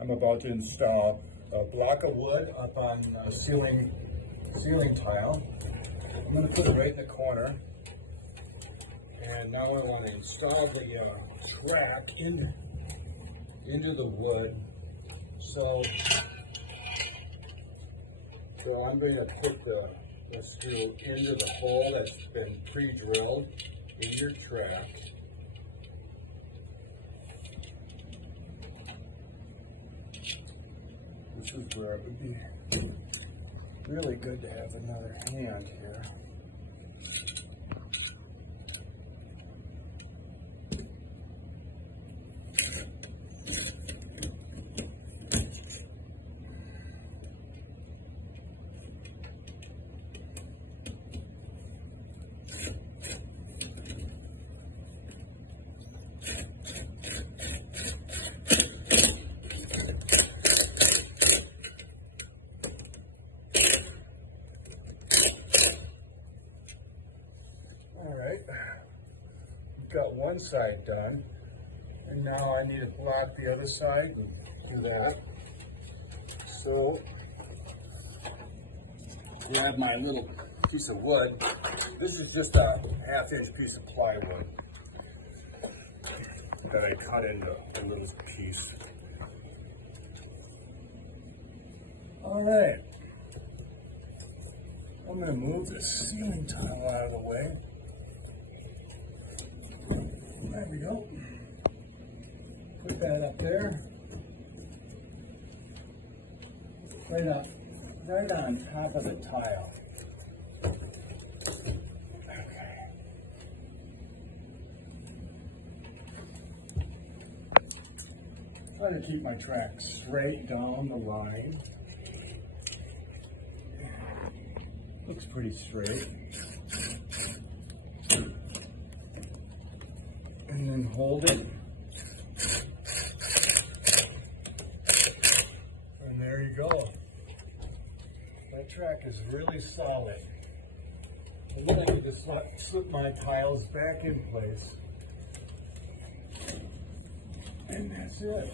I'm about to install a block of wood up on a ceiling tile. I'm going to put it right in the corner. And now I want to install the track into the wood. So I'm going to put the screw into the hole that's been pre-drilled in your track. This is where it would be really good to have another hand here. Got one side done, and now I need to block the other side and do that. So, grab my little piece of wood. This is just a 1/2-inch piece of plywood that I cut into a little piece. All right, I'm going to move this ceiling tile out of the way. There we go. Put that up there. Right on top of the tile. Okay. Try to keep my track straight down the line. Looks pretty straight. And then hold it. And there you go. That track is really solid. And then I can just slip my tiles back in place. And that's it.